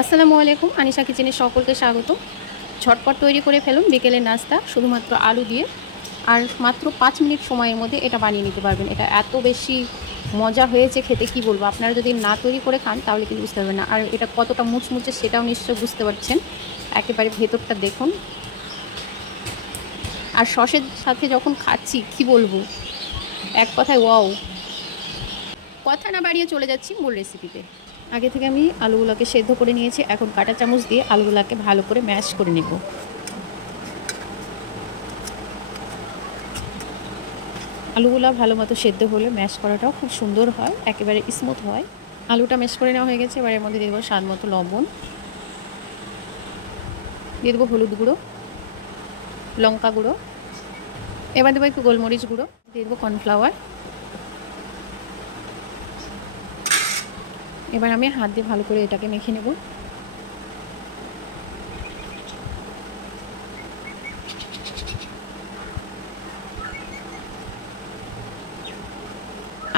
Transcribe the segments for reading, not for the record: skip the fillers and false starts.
আসসালামু আলাইকুম, আনিশা কিচেনে সকলকে স্বাগত। ঝটপট তৈরি করে ফেলুন বিকেলের নাস্তা শুধুমাত্র আলু দিয়ে। আর মাত্র 5 মিনিট সময়ের মধ্যে এটা বানিয়ে নিতে পারবেন। এটা এত বেশি মজা হয়েছে খেতে, কি বলবো। আপনারা যদি না তৈরি করে খান তাহলে কিন্তু বুঝতে পারবেন না। আর এটা কতটা মুচমুচে সেটাও নিশ্চয়ই বুঝতে পারছেন। একেবারে ভেতরটা দেখুন। আর সসের সাথে যখন খাচ্ছি কি বলবো, এক কথায় ওয়াও। কথা না বাড়িয়ে চলে যাচ্ছি মূল রেসিপিতে। আগে থেকে আমি আলুগুলোকে সেদ্ধ করে নিয়েছি। এখন কাঁটা চামচ দিয়ে আলুগুলোকে ভালো করে ম্যাশ করে নেব। আলুগুলো ভালো মতো সেদ্ধ হলে ম্যাশ করাটাও খুব সুন্দর হয়, একেবারে স্মুথ হয়। আলুটা ম্যাশ করে নেওয়া হয়ে গেছে। এবার এর মধ্যে দিয়ে দেবো স্বাদ মতো লবণ, দিয়ে দেবো হলুদ গুঁড়ো, লঙ্কা গুঁড়ো, এবার দেবো একটু গোলমরিচ গুঁড়ো, দিয়ে দেবো কর্নফ্লাওয়ার। এবার আমি হাত দিয়ে ভালো করে এটাকে মেখে নেব।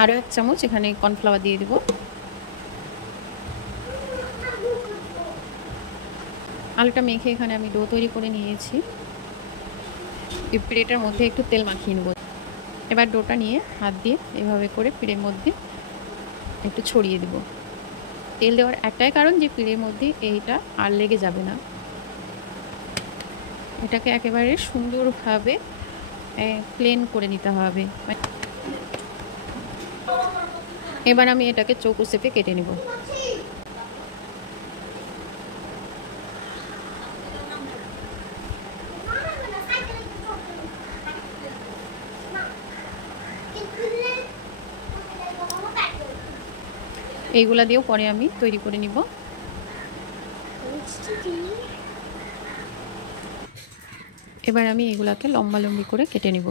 আরও 1 চামচ এখানে কর্নফ্লাওয়ার দিয়ে দেবো। আলুটা মেখে এখানে আমি ডো তৈরি করে নিয়েছি। এই প্লেটের মধ্যে একটু তেল মাখিয়ে নেব। এবার ডোটা নিয়ে হাত দিয়ে এভাবে করে পিড়ের মধ্যে একটু ছড়িয়ে দেব। তেল দেওয়ার একটাই কারণ যে পিড়ের মধ্যে এইটা আর লেগে যাবে না। এটাকে একেবারে সুন্দরভাবে প্লেন করে নিতে হবে। এবার আমি এটাকে চৌকো শেপে কেটে নেব। এইগুলা দিয়েও পরে আমি তৈরি করে নিব। এবার আমি এগুলাকে লম্বা লম্বি করে কেটে নিব।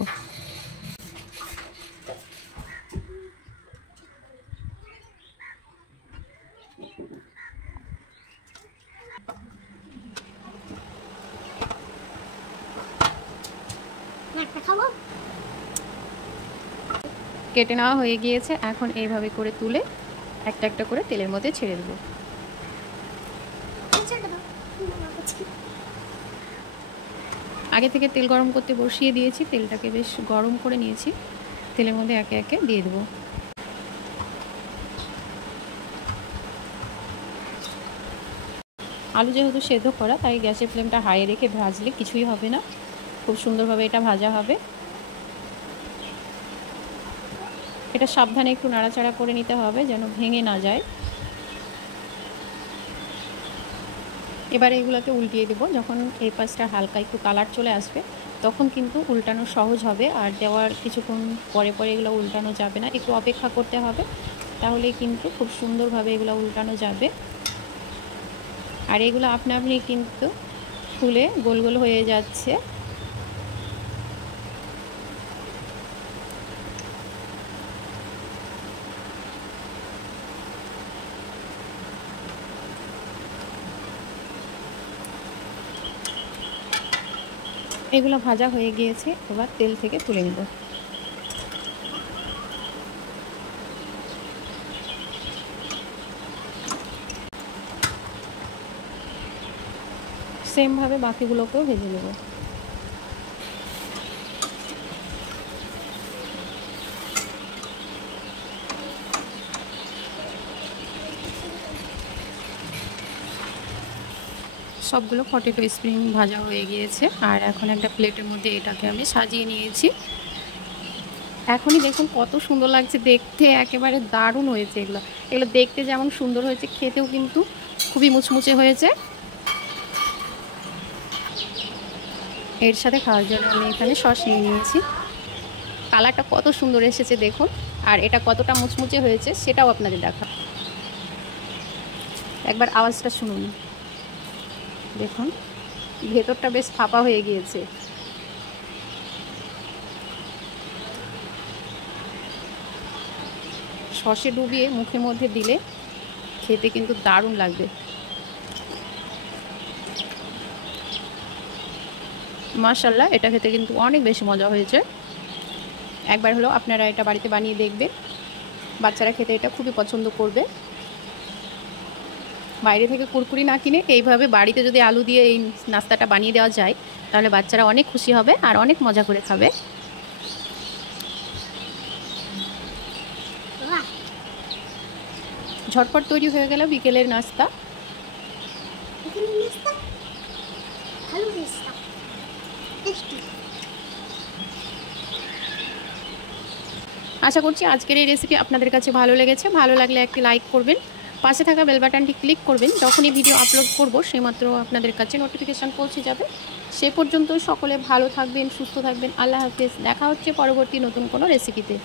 কেটে নেওয়া হয়ে গিয়েছে। এখন এইভাবে করে তুলে একটা একটা করে তেলের মধ্যে ছেড়ে দেব। আগে থেকে তেল গরম করতে বসিয়ে দিয়েছি। তেলটাকে বেশ গরম করে নিয়েছি। তেলের মধ্যে একে একে দিয়ে দেবো। আলু যেহেতু সেদ্ধ করা, তাই গ্যাসের ফ্লেমটা হাই রেখে ভাজলে কিছুই হবে না, খুব সুন্দরভাবে এটা ভাজা হবে। এটা সাবধানে একটু নাড়াচাড়া করে নিতে হবে যেন ভেঙে না যায়। এবার এগুলোকে উল্টিয়ে দেবো। যখন এই পাশটা হালকা একটু কালার চলে আসবে তখন কিন্তু উল্টানো সহজ হবে। আর দেওয়ার কিছুক্ষণ পরে পরে এগুলো উল্টানো যাবে না, একটু অপেক্ষা করতে হবে, তাহলে কিন্তু খুব সুন্দরভাবে এগুলো উল্টানো যাবে। আর এগুলো আপনা আপনি কিন্তু ফুলে গোল গোল হয়ে যাচ্ছে। এগুলো ভাজা হয়ে গিয়েছে। এবার তেল থেকে তুলে নেব। সেমভাবে বাকিগুলোকেও ভেজে নেব। সবগুলো পটেটো স্প্রিং ভাজা হয়ে গিয়েছে। আর এখন একটা প্লেটের মধ্যে এটাকে আমি সাজিয়ে নিয়েছি। এখনই দেখুন কত সুন্দর লাগছে দেখতে, একেবারে দারুণ হয়েছে। এগুলো এগুলো দেখতে যেমন সুন্দর হয়েছে, খেতেও কিন্তু খুবই মুচমুচে হয়েছে। এর সাথে খাওয়ার জন্য আমি এখানে সস নিয়ে নিয়েছি। কালারটা কত সুন্দর এসেছে দেখুন। আর এটা কতটা মুচমুচে হয়েছে সেটাও আপনাদের দেখা। একবার আওয়াজটা শুনুন, দেখুন ভেতরটা বেশ ফাঁপা হয়ে গিয়েছে। সসে ডুবিয়ে মুখের মধ্যে দিলে খেতে কিন্তু দারুণ লাগবে। মাশাআল্লাহ, এটা খেতে কিন্তু অনেক বেশি মজা হয়েছে। একবার হলো আপনারা এটা বাড়িতে বানিয়ে দেখবেন, বাচ্চারা খেতে এটা খুবই পছন্দ করবে। বাইরে থেকে কুরকুরি না কিনে এইভাবে বাড়িতে যদি আলু দিয়ে এই নাস্তাটা বানিয়ে দেওয়া যায় তাহলে বাচ্চারা অনেক খুশি হবে আর অনেক মজা করে খাবে। ঝটপট তৈরি হয়ে গেল বিকেলের নাস্তা। আশা করছি আজকের এই রেসিপি আপনাদের কাছে ভালো লেগেছে। ভালো লাগলে একটি লাইক করবেন, পাশে থাকা বেল বাটনটি ক্লিক করবেন। যখনই ভিডিও আপলোড করব সেইমাত্র আপনাদের কাছে নোটিফিকেশান পৌঁছে যাবে। সে পর্যন্ত সকলে ভালো থাকবেন, সুস্থ থাকবেন। আল্লাহ হাফেজ। দেখা হচ্ছে পরবর্তী নতুন কোনো রেসিপিতে।